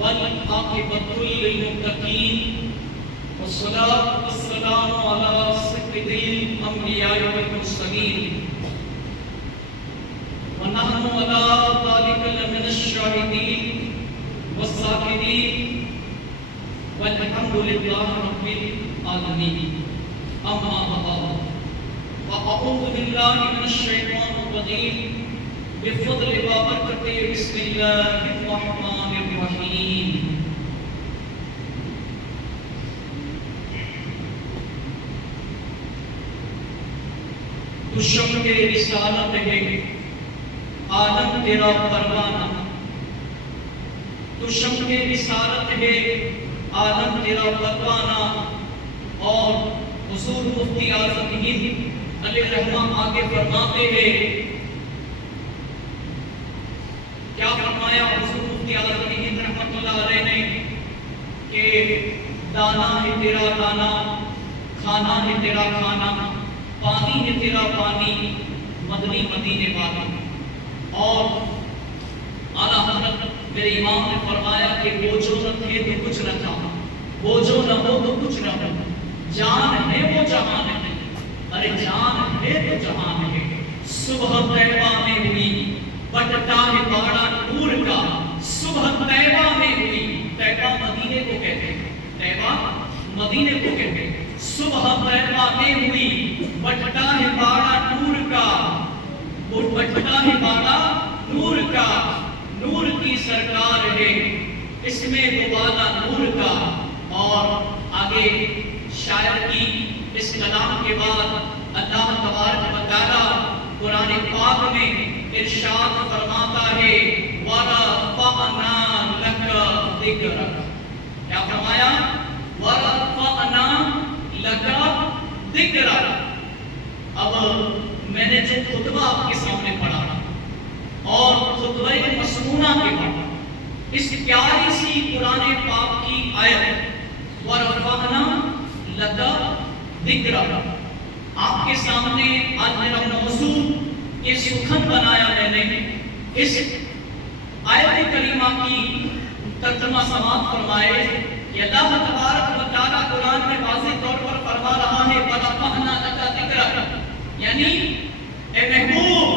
والعاقبة للمتقين والصلاة والسلام على سيد الأنبياء والمرسلين ونحن على ذلك لمن الشاهدين والشاكرين والحمد لله رب العالمين. أما بعد فأعوذ بالله من الشيطان الرجيم بفضل وبركته بسم الله الرحمن الرحيم. تو شمع رسالت ہے عالم تیرا پروانہ، تو شمع رسالت ہے عالم تیرا پروانہ. اور حضور مفتی اعظم ہند علیہ الرحمہ آگے فرماتے ہیں، کیا فرمایا حضور مفتی اعظم ہند رحمۃ اللہ علیہ نے کہ دانا ہے تیرا دانا، کھانا ہے تیرا کھانا، پانی ہے تیرا پانی، مدنی مدینے والا. اور اعلیٰ حضرت میرے امام نے فرمایا کہ وہ جو نہ تھے تو کچھ نہ تھا، وہ جو نہ ہو تو کچھ نہ ہو، جان ہے وہ جہان ہے، ارے جان ہے تو جہان ہے. صبح طیبہ میں ہوئی بٹتا ہے باڑا نور کا، صبح طیبہ میں ہوئی، طیبہ مدینے کو کہتے ہیں، طیبہ مدینے کو کہتے ہیں. صبح طیبہ میں ہوئی بٹتا ہے باڑا نور کا، وہ بٹتا ہے باڑا نور کا، نور کی سرکار ہے اس میں دوبالا نور کا. اور آگے شاعر کی اس کلام کے بعد اللہ تبارک و تعالی قرآن پاک میں ارشاد فرماتا ہے وَرَفَعْنَا لَكَ ذِكْرَكَ. کیا فرمایا؟ وَرَفَعْنَا لَكَ ذِكْرَكَ. اب میں نے جو خطبہ آپ کے سامنے پڑھا اور خطبہ مسنونہ کے بعد اس پیاری سی قرآن پاک کی آیت وَرَفَعْنَا لَكَ ذِكْرَكَ آپ کے سامنے آج میرا موضوع یہ سخن بنایا میں نے. اس آیت کریمہ کی ترجمہ سماعت فرمائے کہ اللہ تبارک و تعالیٰ قرآن میں واضح طور پر فرما رہا ہے وَرَفَعْنَا لَكَ ذِكْرَكَ، یعنی اے محبوب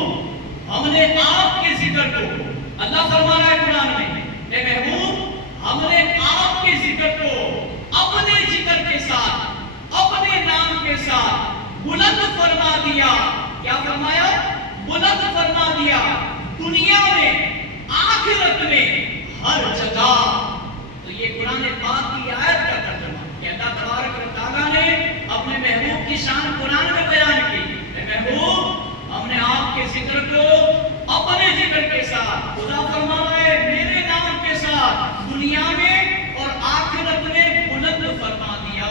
ہم نے آپ کے ذکر کو، اللہ فرما رہا ہے قرآن میں، اے محبوب ہم نے آپ کے ذکر کو اپنے ذکر کے ساتھ، اپنے نام کے ساتھ بلند فرما دیا. کیا فرمایا؟ بلند فرما دیا، دنیا میں آخرت میں ہر جگہ. تو یہ قرآن پاک کی آیت کا ترجمہ کہ اللہ تبارک و تعالیٰ نے اپنے محبوب کی شان قرآن میں بیان کی. اے محبوب ہم نے آپ کے ذکر کو اپنے ذکر کے ساتھ، خدا فرما رہا ہے میرے نام کے ساتھ، دنیا میں اور آخرت میں بلند فرما دیا.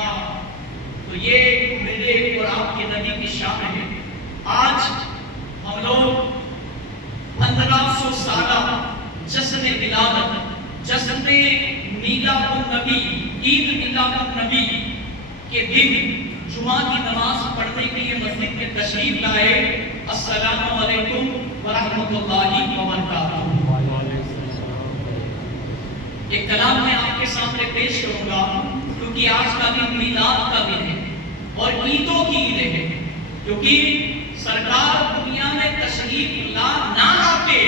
تو یہ میرے اور آپ کے نبی کی شان ہے. آج ہم لوگ 1500 سالہ جشن ولادت، جشن میلاد النبی، عید میلاد النبی کے دن جمعہ کی نماز پڑھنے کے لیے مسجد میں تشریف لائے. السلام علیکم ورحمۃ اللہ وبرکاتہ. ایک کلام میں آپ کے سامنے پیش کروں گا کیونکہ آج کا دن میلاد کا دن ہے اور عیدوں کی عید ہے. کیونکہ سرکار دنیا میں تشریف نہ لاتے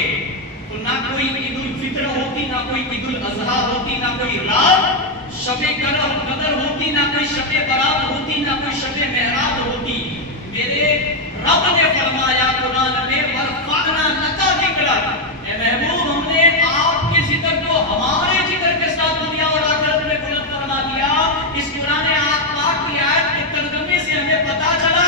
تو نہ کوئی عید الفطر ہوتی، نہ کوئی عید الاضحیٰ ہوتی، نہ کوئی رات شب قدر ہوتی، نہ کوئی شب برات ہوتی، نہ کوئی شب معراج ہوتی. میرے رب نے فرمایا قرآن میں وَرَفَعْنَا لَكَ ذِكْرَكَ، اے محبوب ہم نے آپ کے ذکر کو ہمارے ذکر کے ساتھ دنیا اور آخرت میں بلند فرما دیا. اس قرآن پاک کی آیت کے ترجمے سے ہمیں پتا چلا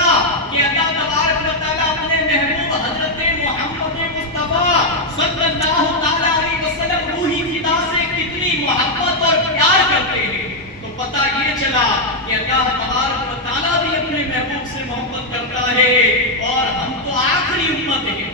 کہ اللہ تبارک و تعالیٰ اپنے محبوب حضرت محمد مصطفیٰ صلی اللہ علیہ وسلم روحی فدا سے کتنی محبت اور پیار کرتے ہیں. تو پتہ یہ چلا کہ اللہ تبارک و تعالیٰ بھی اپنے محبوب سے محبت کرتا ہے اور ہم تو آخری امت ہیں.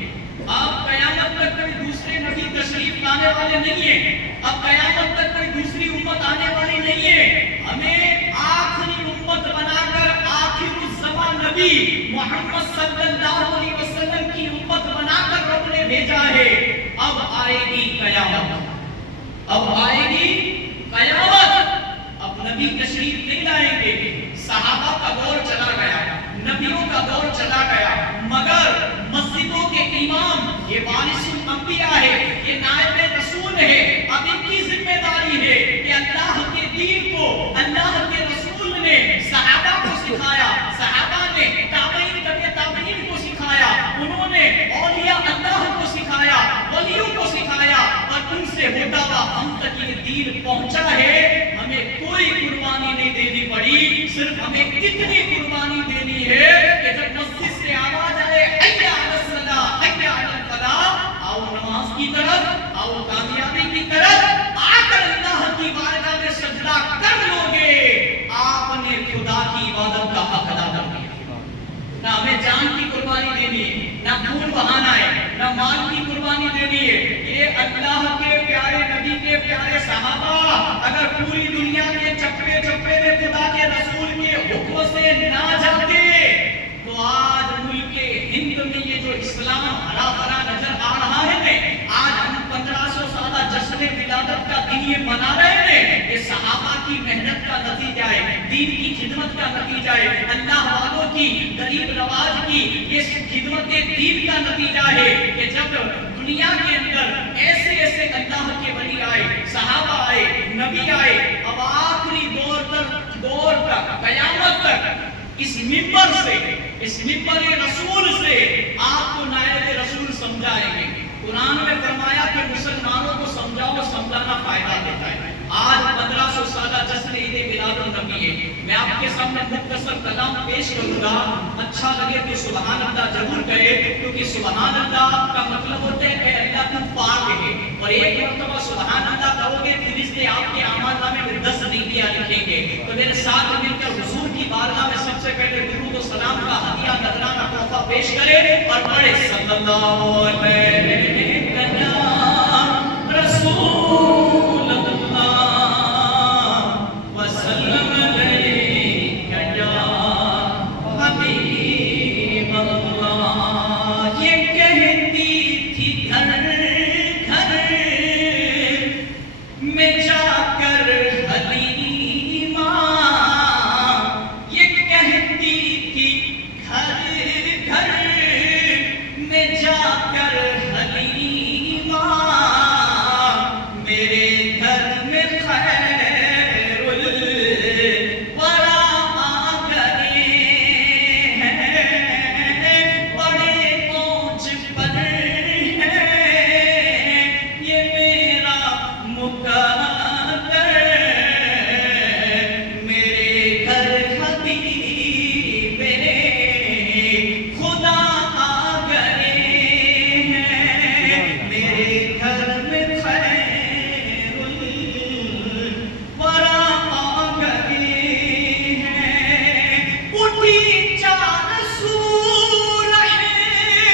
اب قیامت تک کوئی دوسرے نبی تشریف لانے والے نہیں ہیں، اب قیامت تک کوئی دوسری امت آنے والی نہیں ہے. ہمیں آخری امت بنا کر آخر الزمان نبی محمد صلی اللہ علیہ وسلم کی امت بنا کر رب نے بھیجا ہے. اب آئے گی قیامت، اب آئے گی نبی تشریف نہیں لائیں گے. صحابہ کا دور چلا گیا, نبیوں کا دور چلا گیا, مگر مسجدوں کے امام یہ وارث الانبیاء ہے, یہ نائب رسول ہے. اب ان کی ذمہ داری ہے کہ اللہ کے دین کو اللہ کے رسول نے صحابہ کو سکھایا, صحابہ نے تابعین تابعین کو سکھایا, انہوں نے اولیاء اللہ کو سکھایا, ولیوں کو سکھایا, اور ان سے ہوتا ہوا ہم تک یہ دین پہنچا ہے. ہمیں کوئی قربانی نہیں دینی پڑی, صرف ہمیں اتنی قربانی دینی ہے کہ جب مسجد سے آواز آئے حی علی الصلاۃ حی علی الفلاح, آؤ نماز کی طرف, آؤ کامیابی کی طرف, آ کر اللہ کی بارگاہ میں سجدہ کر لو گے, آپ نے خدا کی عبادت کا حق ادا کر دیا. نہ ہمیں جان کی قربانی دینی ہے, نہ خون بہانا ہے, نہ مال کی قربانی دینی ہے. یہ اللہ کے پیارے نبی کے پیارے صحابہ اگر پوری دنیا کے چپے چپے میں خدا کے رسول کے حکم سے نہ جاتے تو آج ملک ہند میں یہ جو اسلام ہرا بھرا نظر آ رہا ہے نا, آج ہم 1500 سالہ جشن ولادت کا دن یہ منا رہے ہیں, یہ صحابہ کی محنت کا نتیجہ ہے, دین کی خدمت کا نتیجہ ہے, اللہ والوں کی غریب نواز کی یہ خدمت دین کا نتیجہ ہے کہ جب دنیا کے اندر ایسے ایسے اللہ کے ولی آئے, صحابہ آئے, نبی آئے, اب آخری دور تک قیامت تک اس منبر سے, اس منبر رسول سے آپ کو نائب رسول سمجھائیں گے. قرآن میں فرمایا کہ مسلمانوں کو سمجھاؤ, سمجھانا فائدہ دیتا ہے. آج 1500 سالہ جشن عید میلاد النبی ہے. میں آپ کے سامنے مختصر کلام پیش کروں گا, اچھا لگے تو سبحان اللہ ضرور کہے, کیونکہ سبحان اللہ کا مطلب ہوتا ہے کہ اللہ تو پاک ہے, اور ایک مرتبہ سبحان اللہ کہو گے فرشتے آپ کے اعمال نامے میں 10 نیکیاں لکھیں گے. تو میرے ساتھ مل کر حضور کی بارگاہ میں سب سے پہلے درود و سلام کا ہدیہ نذرانہ تحفہ پیش کرے اور پڑھے صلی اللہ علیہ رسول وسلم علیکہ یا حبیب اللہ. یہ کہتی تھی گھر گھر میں جا کر حلیمہ, یہ کہتی تھی گھر گھر میں جا کر حلیمہ, میرے گھر میں خیر الورا آ گئے ہیں, بڑے اونچ پر ہے یہ میرا مقدر, میرے گھر حبیب خدا آ گئے ہیں, میرے گھر میں خیر الورا آ گئے ہیں. اٹھی چار سو رہے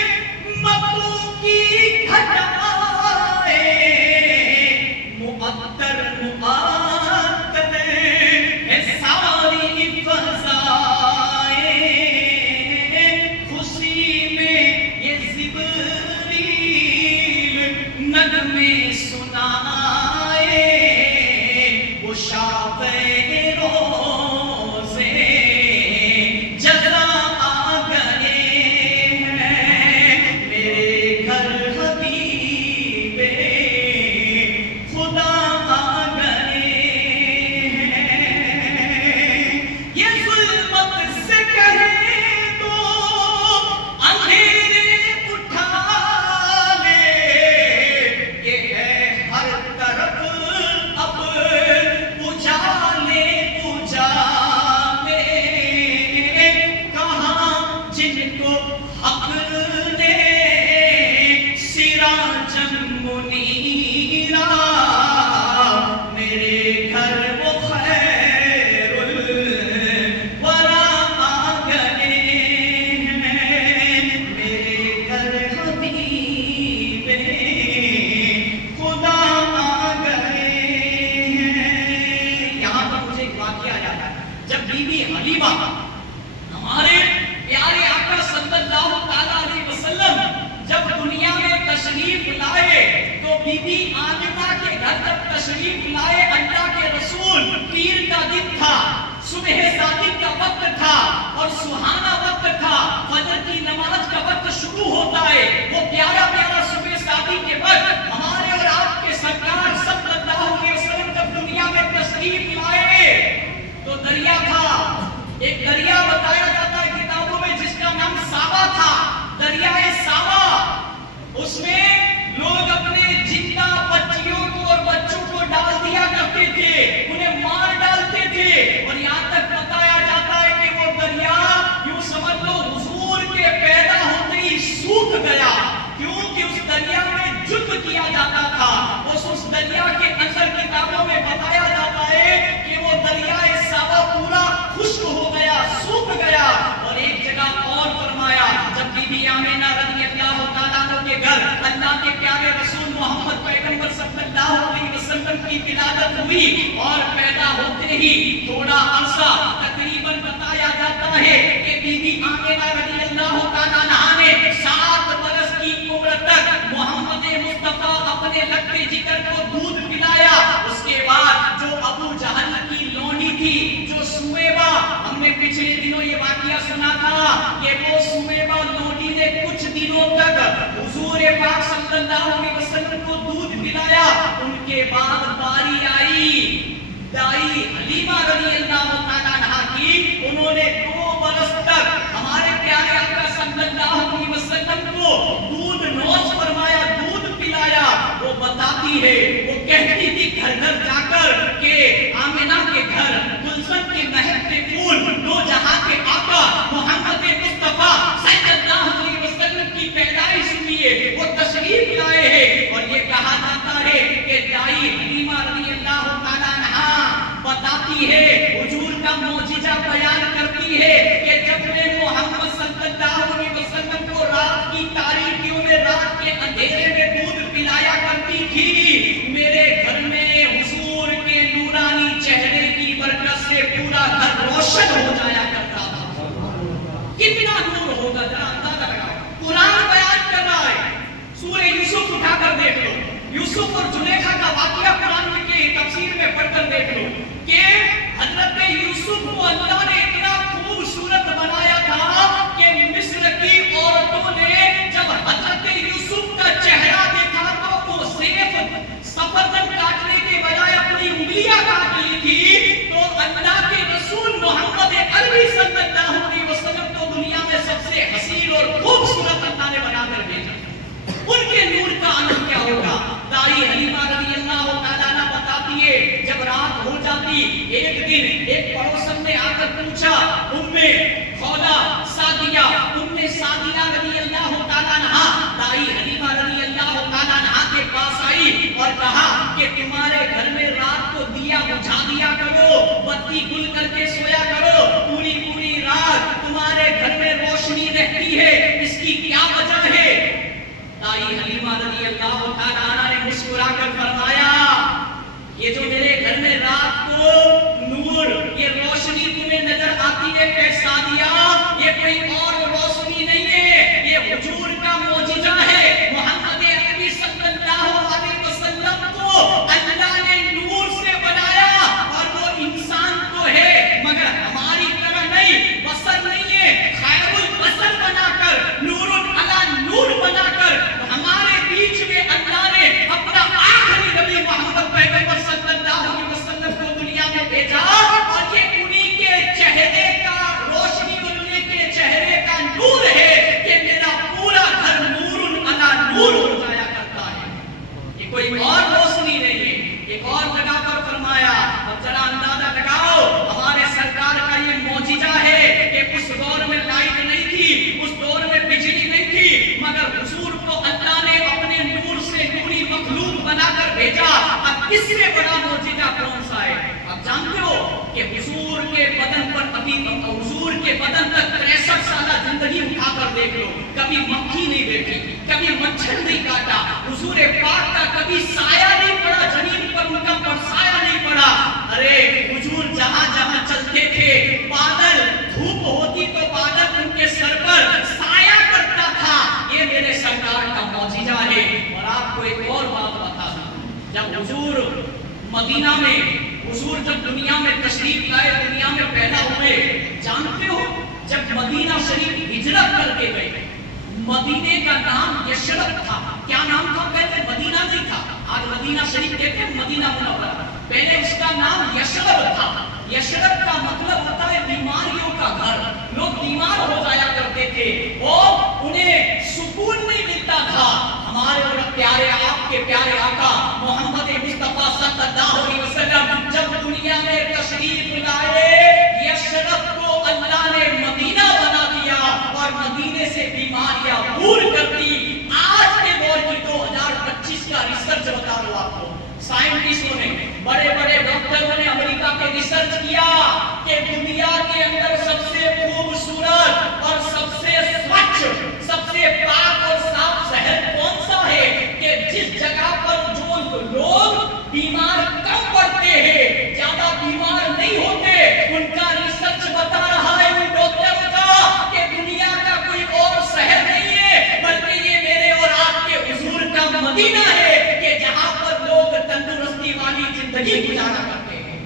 مکوں کی گھٹائیں, معطر معطر ہے ساری فضائیں, خوشی میں یہ جبریل نغمے سنائے, وہ شاہ روزے جزا آ گئے ہیں, میرے گھر حبیب خدا آ گئے ہیں. یہ ظلمت سے کہیں تو اندھیرے اٹھا لے, یہ ہے ہر طرف اب اجالے اجالے, کہاں جن کو حق نے سراجا منیرا, میرے گھر وہ خیر الورا آ گئے ہیں, میرے گھر حبیب خدا آ گئے ہیں. یہاں پر مجھے ایک واقعہ یاد آیا, جب بی بی حلیمہ ہمارے پیارے آقا صلی اللہ تعالیٰ علیہ وسلم جب دنیا میں تشریف لائے تو بی بی آمنہ کے گھر جب تشریف لائے اللہ کے رسول رسول پیر کا دن تھا، صبح صادق کا وقت تھا اور سہانا وقت تھا، فجر کی نماز کا وقت شروع ہوتا ہے، وہ پیارا پیارا صبح صادق کے وقت ہمارے اور آپ کے سرکار صلی اللہ علیہ وسلم جب دنیا میں تشریف لائے تو دریا تھا، ایک دریا بتایا جاتا ہے کتابوں میں جس کا نام ساوا تھا، دریائے ساوا، اس میں لوگ اپنے زندہ بچیوں کو اور بچوں کو ڈال دیا کرتے تھے، انہیں مار ڈالتے تھے، اور یہاں تک بتایا جاتا ہے کہ وہ دریا یوں سمجھ لو حضور کے پیدا ہوتے ہی سوکھ گیا، کیونکہ اس دریا میں جد کیا جاتا تھا، اس دریا کے اندر کتابوں میں بتایا جاتا ہے کہ وہ دریائے ساوا پورا خشک ہو گیا، سوکھ گیا، اور ایک جگہ اور فرمایا جب بی بی آمینہ رضی اللہ تعالیٰ عنہ کے گھر اللہ کے پیارے رسول محمد پیغمبر صلی اللہ علیہ وسلم کی ولادت ہوئی اور پیدا ہوتے ہی تھوڑا عرصہ تقریباً بتایا جاتا ہے کہ بی بی آمینہ رضی اللہ تعالیٰ عنہ نے 7 برس کی عمر تک محمد مصطفیٰ اپنے لگتے جگر کو دودھ پلایا، اس کے بعد جو ابو جہل کی لونی تھی جو سویبہ، ہم نے پچھلے دنوں یہ واقعہ سنا تھا کہ وہ سویبہ لونی نے کچھ دنوں تک حضور پاک صلی اللہ علیہ وسلم کو دودھ پلایا، ان کے بعد باری آئی دائی حلیمہ رضی اللہ تعالیٰ عنہ کی، انہوں نے 2 برس تک ہمارے پیارے آقا صلی اللہ علیہ وسلم کو دودھ نوش فرمایا، دودھ پلایا، وہ بتاتی ہے، وہ کہتی تھی گھر گھر جا کر کہ آمنہ کے گھر گلشن کے مہکتے پھول دو جہاں کے آقا محمد مصطفیٰ صلی اللہ علیہ وسلم کی پیدائش ہوئی ہے، وہ تشریف لائے ہیں، اور یہ کہا جاتا ہے کہ دائی حلیمہ رضی اللہ تعالیٰ عنہ بتاتی ہے، حضور کا معجزہ بیان کرتی ہے کہ جب میں محمد صلی اللہ علیہ وسلم کو رات کی تاریکیوں میں، رات کے اندھیرے میں دودھ پلایا کرتی تھی، میرے گھر میں حضور کے نورانی چہرے کی برکت سے پورا گھر روشن ہو جایا کرتا تھا۔ کتنا نور ہوگا ذرا اندازہ لگاؤ، قرآن بیان کر رہا ہے، سورہ یوسف اٹھا کر دیکھ لو، یوسف اور زلیخا کا واقعہ قرآن کی تفسیر میں پڑھ کر دیکھ لو کہ حضرت یوسف کو اللہ نے اتنا خوبصورت بنایا تھا کہ مصر کی عورتوں نے جب حضرت یوسف کا چہرہ دیکھا تو وہ صرف سفرجن کاٹنے کے بجائے اپنی انگلیاں کاٹ لی تھی، تو اللہ کے رسول محمد عربی صلی اللہ علیہ وسلم کو دنیا میں سب سے حسین اور خوبصورت اللہ نے بنا کر بھیجا، ان کے نور کا عالم کیا ہوگا۔ دائی حلیمہ رضی اللہ تعالیٰ عنہ بتاتی ہے جب رات ہو جاتی، ایک دن ایک پڑوسن نے آ کر پوچھا، خولہ سعدیہ رضی اللہ تعالیٰ عنہ دائی حلیمہ رضی اللہ تعالیٰ عنہ کے پاس آئی اور کہا کہ تمہارے گھر میں رات کو دیا بجھا دیا کرو، بتی گل کر کے سویا کرو، پوری رات تمہارے گھر میں روشنی رہتی ہے، اس کی کیا وجہ ہے؟ دائی حلیمہ رضی اللہ تعالیٰ عنہ نے مسکرا کر فرمایا، یہ جو میرے گھر میں رات کو نور، یہ روشنی تمہیں نظر آتی ہے کہ سعدیہ، یہ کوئی اور روشنی نہیں ہے، یہ حضور کا معجزہ ہے، محمد عربی صلی اللہ علیہ وسلم کو اللہ نے نور سے بنایا، اور وہ انسان تو ہے مگر ہماری طرح نہیں، بصر نہیں ہے، خیر البصر بنا کر، نور علی نور بنا کر ہمارے بیچ میں اللہ نے اپنا آخری نبی محمد پیغمبر صلی اللہ علیہ وسلم کو دنیا میں بھیجا، اور یہ انہی کے چہرے کا روشنی، انہی کے چہرے کا نور ہے کہ میرا پورا گھر نور علی نور ہو جایا کرتا ہے، یہ کوئی اور روشنی نہیں ہے۔ ایک اور جگہ پر فرمایا، اب ذرا اندازہ لگاؤ، ہمارے سرکار کا یہ معجزہ ہے کہ اس دور میں لائٹ نہیں تھی، اس دور میں بجلی نہیں تھی، مگر حضور کو اللہ نے اپنے نور سے نوری مخلوق بنا کر بھیجا۔ اب اس سے بڑا معجزہ کون سا ہے؟ آپ جانتے ہو کہ حضور کے بدن پر ابھی حضور کے بدن تک 63 سالہ زندگی اٹھا کر دیکھ لو، کبھی مکھی نہیں دیکھی، کبھی مچھر نہیں کاٹا، حضور پاک کا کبھی سایہ نہیں پڑا، زمین پر ان کا برسایہ نہیں پڑا۔ ارے حضور جہاں جہاں چلتے تھے، بادل، دھوپ ہوتی تو بادل ان کے سر پر سایہ کرتا تھا، یہ میرے سرکار کا معجزہ ہے۔ اور آپ کو ایک اور بات بتا دوں، جب حضور مدینہ میں حضور جب دنیا میں تشریف لائے، دنیا میں پیدا ہوئے، جانتے ہو جب مدینہ شریف ہجرت کر کے گئے، مدینے کا نام یشرب تھا. کیا نام تھا پہلے؟ مدینہ نہیں تھا. آج مدینہ شریف کہتے ہیں مدینہ منورہ، پہلے اس کا نام یشرب تھا. یشرب کا مطلب ہوتا ہے بیماریوں کا گھر. لوگ بیمار ہو جایا کرتے تھے اور انہیں سکون نہیں ملتا تھا. ہمارے اور پیارے آپ کے پیارے آقا محمد مصطفیٰ صلی اللہ علیہ وسلم جب دنیا میں تشریف لائے، یشرب کو اللہ نے مدینہ بنا دیا اور مدینے سے بیماریاں دور کر دی. آج کے دور کی 2025 کا ریسرچ بتا رہا ہوں آپ کو. سائنٹسٹوں نے، بڑے بڑے ڈاکٹروں نے امریکہ کے ریسرچ کیا کہ دنیا کے اندر سب سے خوبصورت اور سب سے سوچھ، سب سے پاک اور صاف شہر کون سا ہے کہ جس جگہ پر جو لوگ بیمار کم پڑتے ہیں، زیادہ بیمار نہیں ہوتے. ان کا ریسرچ بتا رہا ہے ان ڈاکٹروں کا کہ دنیا کا کوئی اور شہر نہیں ہے بلکہ یہ میرے اور آپ کے حضور کا مدینہ ہے کہ جہاں پر لوگ تندرستی والی زندگی گزارا کرتے ہیں.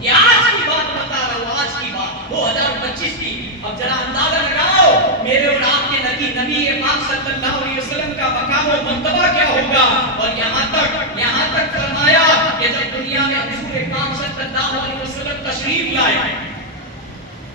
یہ آج کی بات بتا رہا ہوں، آج کی بات 2025 کی. اب ذرا اندازہ لگاؤ میرے اور آپ کے نبی پاک صلی اللہ علیہ وسلم کا مقام و مرتبہ کیا ہوگا. اور یہاں تک فرمایا کہ جب دنیا میں حضور پاک صلی اللہ علیہ وسلم تشریف لائے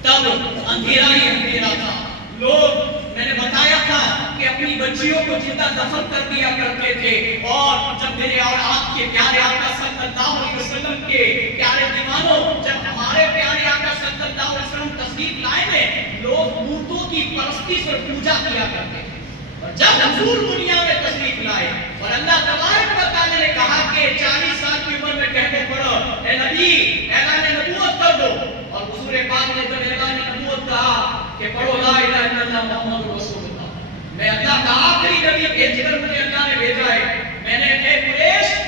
تب اندھیرا ہی اندھیرا تھا. لوگ، میں نے بتایا تھا کہ اپنی بچیوں کو زندہ دفن کر دیا کرتے تھے. اور جب میرے اور آپ کے پیارے آقا صلی اللہ علیہ وسلم کے پیارے دیوانوں، جب ہمارے پیارے آقا صلی اللہ علیہ وسلم تشریف لائے میں لوگ مورتوں کی پرستی سے پوجا کیا کرتے تھے. اور جب حضور دنیا میں تشریف لائے اور اللہ تبارک و تعالی نے کہا کہ 40 سال کی عمر میں کہہ دو پڑھو اے نبی اعلان نبوت کر دو. اور حضور پاک نے جب اعلان نبوت کہا کہ پڑھو لا الہ الا اللہ محمد رسول اللہ، میں اللہ کا آخری نبی بھیج کر مجھے اللہ نے بھیجا ہے، میں نے اے قریش